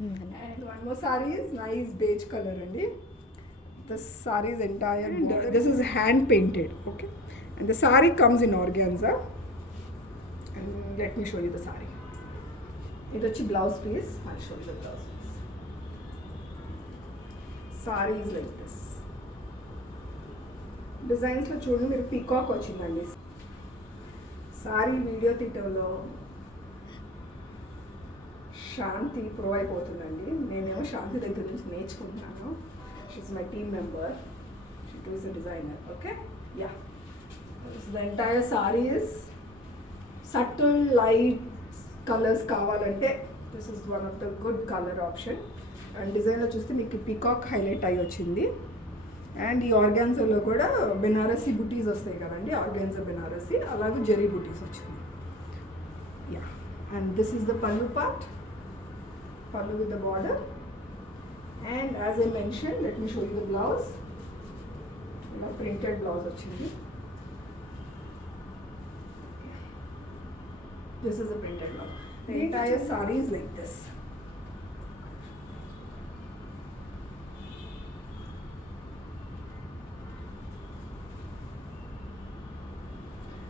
And one more saree is nice beige color andi. The saree is entire and this is hand painted, okay, and the saree comes in organza. And let me show you the saree. It is blouse piece. I'll show you the blouse piece. Saree is like this. Designs lo చూడండి మీరు peacock వచ్చిందండి. Sorry video తీయటంలో Shanti pro అయిపోతుందండి. నేనేమో శాంతి దగ్గర నుంచి నేర్చుకుంటున్నాను. She is my team member. She is a designer. Okay, yeah. The entire sari is subtle light colours కావాలంటే this is one of the good colour option. And డిజైన్లో చూస్తే మీకు పీకాక్ హైలైట్ అయ్యి వచ్చింది. అండ్ ఈ ఆర్గాన్జాలో కూడా బెనారసీ బుటీస్ వస్తాయి కదండి, ఆర్గాన్జా బెనారసీ, అలాగే జెరీ బుటీస్ వచ్చింది. Yeah, and this is the పల్లు పార్ట్, పల్లు with the border. And as I mention, let me show you the blouse. ఇలా ప్రింటెడ్ బ్లౌజ్ వచ్చింది. This is the printed blouse. The entire saree is like this.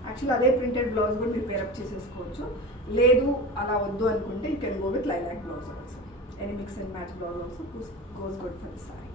Actually అదే printed blouse కూడా మీరు పేరప్ చేసేసుకోవచ్చు. లేదు అలా వద్దు అనుకుంటే you can go with lilac blouse also. Any mix and match blouse also goes good for the sorry.